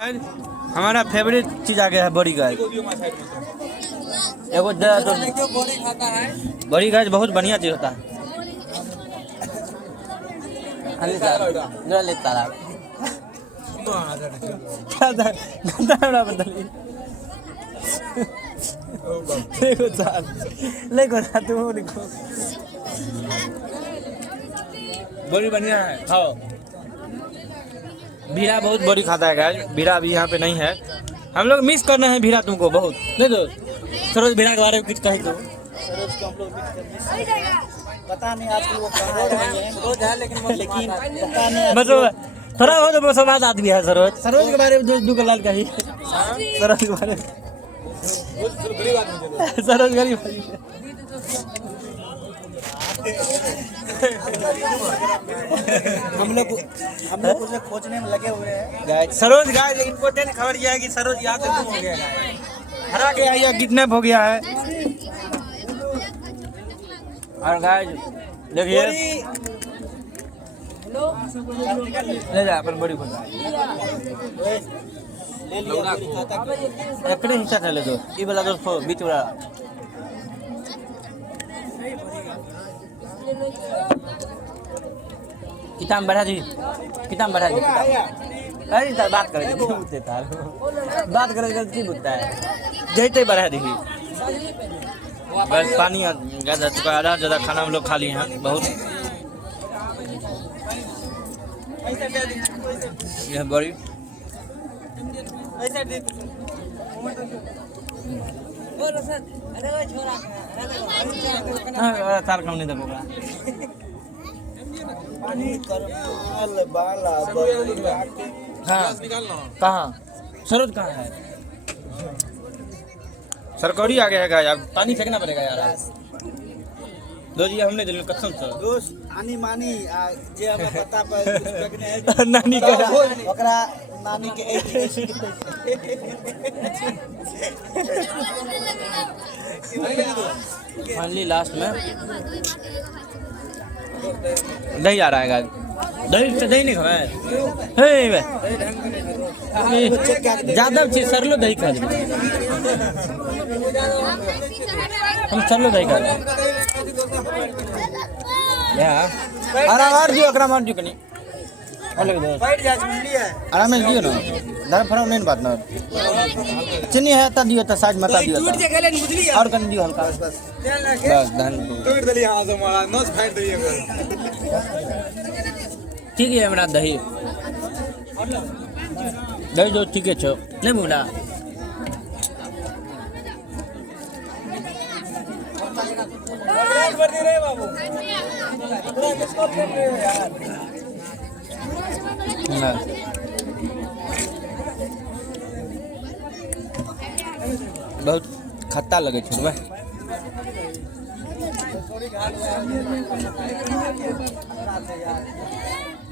हमारा फेवरेट चीज आ गया है बड़ी गाय। एगो बड़ी गाय बहुत बढ़िया चीज होता है। बड़ी बढ़िया है, खाओ। भीड़ा बहुत बड़ी खाता है गाइस। भीड़ा अभी यहाँ पे नहीं है। हम लोग मिस कर रहे हैं भीड़ा तुमको बहुत, नहीं तो सरोज भीड़ा के बारे में कुछ कही तो। सरोज को हम लोग पता नहीं आजकल वो कहाँ है, लेकिन पता नहीं मतलब थोड़ा बहुत मुसलमान आदमी है सरोज। सरोज के बारे में दो लाल कही। सरोज के बारे में सरोज गरीब हम लोग उसे खोजने में लगे हुए हैं। सरोज गाय इम्पोर्टेंट खबर यह है कि सरोज यहाँ से गुम हो गया है, हरा गया या किडनैप हो गया है। और गाय देखिए ले जा अपन बड़ी खोल ले लिया एकड़े हिस्सा चले दो ये वाला दोस्तों बीच वाला। किताब बढ़ा दी, किताब बढ़ा दी। अरे तार बात करे बात करे की बुझता है जैते बढ़ा दी। बस पानी ज़्यादा चुका, आधा ज़्यादा खाना हम लोग खा लिए हैं बहुत। यह बड़ी तार कम नहीं देखोगा। हाँ कहाँ सरोज कहाँ है? सरकौड़ी आ गया है गाय, अब पानी फेंकना पड़ेगा यार। दो जी हमने दिल में कसम से दोस्त आनी मानी जे हमें पता पर नानी का ओकरा नानी के फाइनली लास्ट में दही आ रहा है गाय। दही नहीं खाए ज्यादा चीज सरलो दही खा हम सरलो दही खा आराम दियो अकरा मार दियो कनी आराम से दियो ना धर्म फरम नहीं बात ना चीनी है ता दियो ता साइज मता दियो और कनी दियो हल्का बस धन तोड़ दली हां से मारा नस फाड़ दियो ठीक है हमरा दही दही जो ठीक है छो नहीं बोला बहुत खट्टा लगे छो भाई।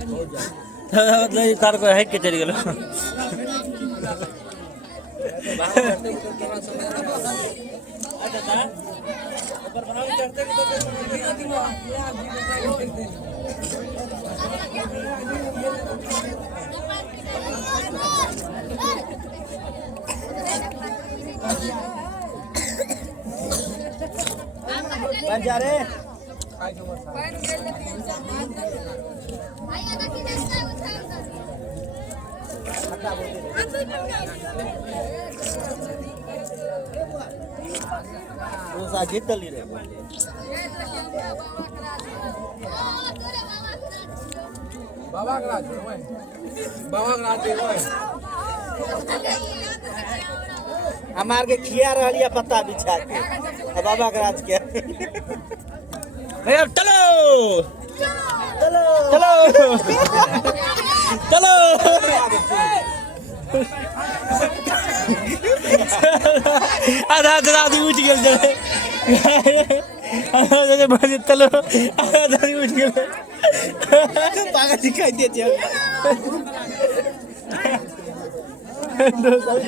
मतलब तार को है के चली गेलो बन जा रे जीत ली रे बाबा का राज हमार के खिया रहा पत्ता बिछा के बाबा का राज के चलो चलो चलो आधा आधा उठ गए चलो आधा उठ गए पागल दिखाई देते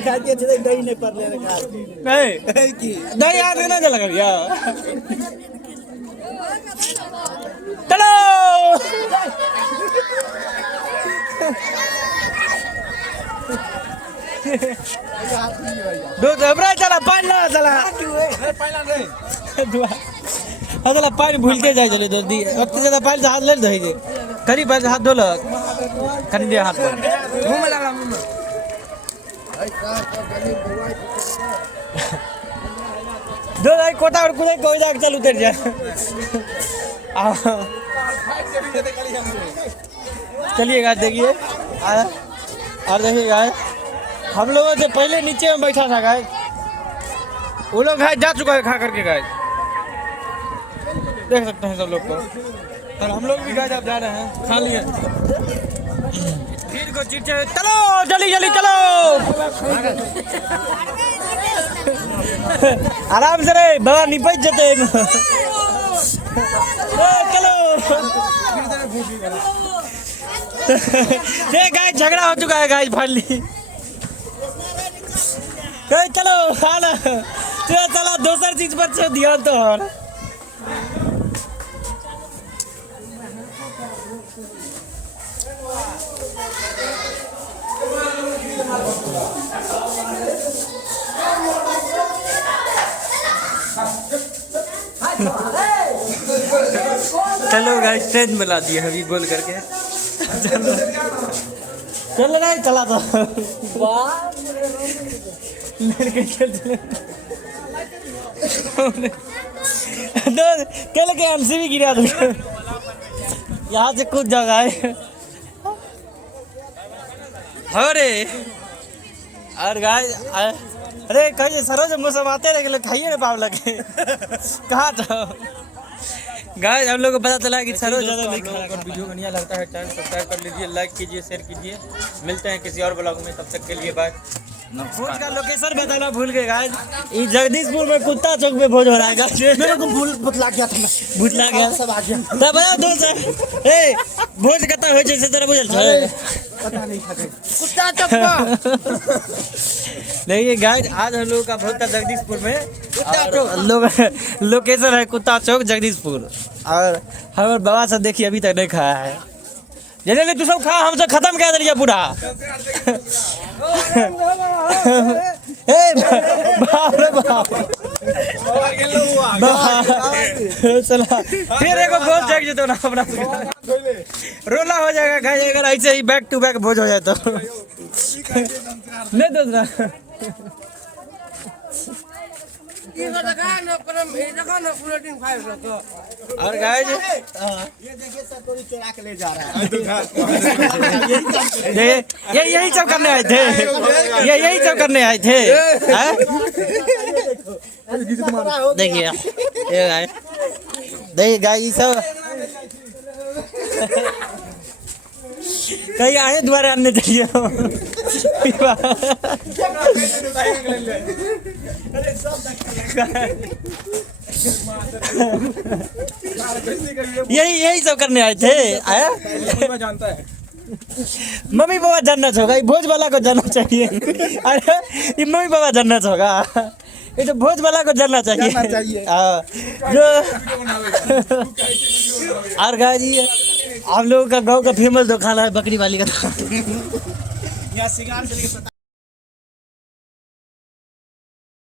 खाते थे दही नहीं पर ले नहीं की दही आगे ना चला कर यार चलो दोस्त हमरा चला पानी ला चला चला पानी भूलते जाए चले दोस्त दी वक्त ज्यादा पानी से हाथ ले धोई दे करी पानी से हाथ धो लग करी दे हाथ पर मुंह में लगा मुंह में दो भाई कोटा और कुछ कोई जाके चल उतर जा चलिए गाइस देखिए और देखिए गाइस हम लोगों से पहले नीचे में बैठा था गाइस वो लोग गाइस जा चुका है खा करके गाइस देख सकते हैं सब लोग को और हम लोग भी गाइस अब जा रहे हैं खा लिए फिर को चिट्ठे चलो जल्दी जल्दी चलो आराम से रे बाबा निपट जते चलो ये गाइस झगड़ा हो चुका है गाइस फाइनली चलो खाना चला दूसर चीज पर से दिया तो और चलो गाइस ट्रेन में ला दिया अभी बोल करके चलो चल रहा है चला तो लड़के चल कल के हमसे भी गिरा दो यहाँ से कुछ जगह है अरे और गाइस अरे कहिए सरोज मौसम आते रहे खाइए ना पाव लगे कहाँ था गाइस हम लोग को पता चला कि सरोज ज़्यादा नहीं खा रहा। वीडियो बढ़िया लगता है चैनल सब्सक्राइब कर लीजिए लाइक कीजिए शेयर कीजिए मिलते हैं किसी और ब्लॉग में तब तक के लिए बाय भोज का लोकेशन बताना भूल गए गाइस ये जगदीशपुर में कुत्ता चौक पे भोज हो रहा है गाइस मेरे को भूतला गया था मैं भूतला गया सब आ गया तब बताओ दोस्त ए भोज कता हो जैसे तेरा बुझल छ पता नहीं था कुत्ता चौक देखिए गाइस आज हम लोग का भोज था जगदीशपुर में कुत्ता चौक लोकेशन है कुत्ता चौक जगदीशपुर और हमारे बाबा से देखिए अभी तक नहीं खाया है जैसे तू सब खा हमसे खत्म कर दिया पूरा बाप रे बाप चला फिर एक भोज जाग जेतो ना अपना रोला हो जाएगा गाइस अगर ऐसे ही बैक टू बैक भोज हो जाए तो नहीं दूसरा और गाइस ये देखिए सतोरी चुरा के ले जा रहा है ये यही सब करने आए थे ये यही सब करने आए थे देखिए ये गाइस देखिए गाइस सब कहीं आए दोबारा आने चाहिए यही सब करने आए थे जानता है मम्मी पापा जानना होगा भोज वाला को जानना चाहिए अरे ये मम्मी पापा जानना होगा ये तो भोज वाला को जानना चाहिए जो और गाइस आप लोगों का गांव का फेमस दुकान है बकरी वाली का